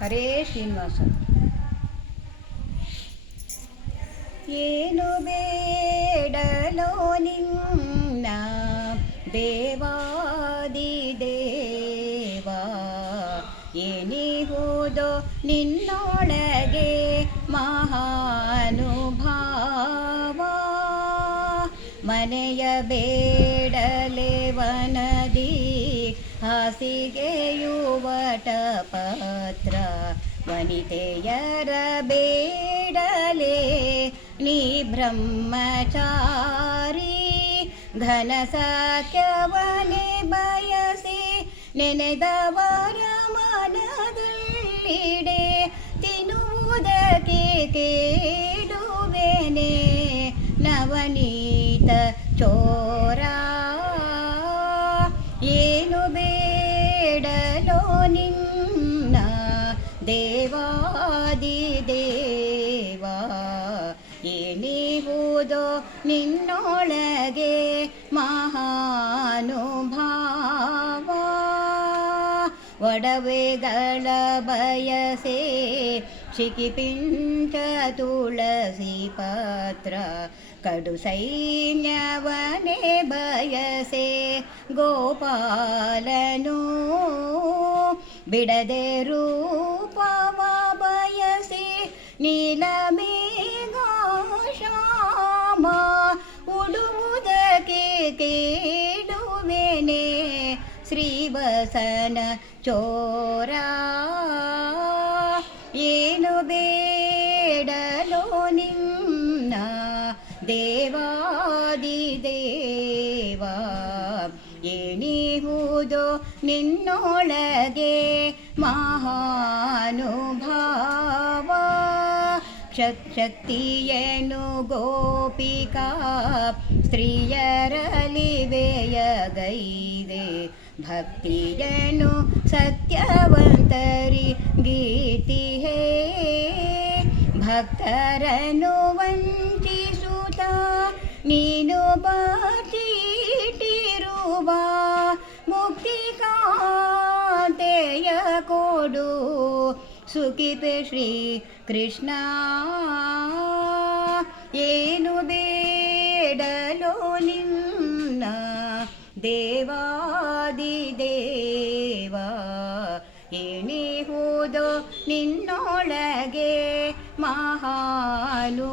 ಹರೇ ಶ್ರೀನಿವಾಸ. ಏನು ಬೇಡಲೋ ನಿನ್ನ ದೇವಾದಿ ದೇವ, ಏನಿಹುದೋ ನಿನ್ನೊಳಗೆ ಮಹಾನುಭಾವ. ಮನೆಯ ಬೇಡಲೆ ವನದಿ ಹಾಸಿಗೆಯು ವಟಪತ್ರ, ವನಿತೆಯರ ಬೇಡಲೆ ನೀ ಬ್ರಹ್ಮಚಾರಿ. ಘನ ಸತ್ಯವನೆ ಬಯಸಿ ನೆನೆದವರ ಮನದಲ್ಲಿಡೆ, ತಿನ್ನುವುದಕ್ಕೆ ಕೇಳುವೆನೆ ನವನೀತ ಚೋರ. ಏನು ಬೇಡಲೋ ನಿನ್ನ ದೇವಾದಿ ದೇವ, ಏನಿಹುದೋ ನಿನ್ನೊಳಗೆ ಮಹಾನುಭಾವ. ಒಡವೆಗಳ ಬಯಸೆ ಶಿಖಿಪಿಂಚ ತುಳಸಿ ಪತ್ರ, ಕಡು ಸೈನ್ಯವನೇ ಬಯಸೆ ಗೋಪಾಲನು. ಬಿಡದೆ ರೂಪವ ಬಯಸಿ ನೀಲಮೇಘ ಶ್ಯಾಮ, ಉಡುವುದಕ್ಕೆ ಕೇಳುವೆನೆ ಶ್ರೀವಸನ ಚೋರ. ಏನು ಬೇಡಲೋ ನಿನ್ನ ದೇವಾದಿ ದೇವ, ಏನಿಹುದೋ ನಿನ್ನೊಳಗೆ ಮಹಾನುಭಾವ. ಶಕ್ತಿಯೇನು ಗೋಪಿಕಾ ಸ್ತ್ರೀಯರಲಿ ವೇಯಗೈದೆ, ಭಕ್ತಿಯೇನು ಸತ್ಯವಂತರಿ ಗೀತಿಹೇ. ಭಕ್ತರನ್ನು ವಂಚಿಸುತ್ತ ನೀನು ಬಾಚಿಟ್ಟಿರುವ, ಮುಕ್ತಿ ಕಾಂತೆಯ ಕೊಡು ಸುಖಿಪೆ ಶ್ರೀ ಕೃಷ್ಣ. ಏನು ಬೇಡಲೋ ನಿನ್ನ ದೇವಾದಿ ದೇವ, ಏನಿಹುದೋ ನಿನ್ನೊಳಗೆ ಮಹಾನುಭಾವ.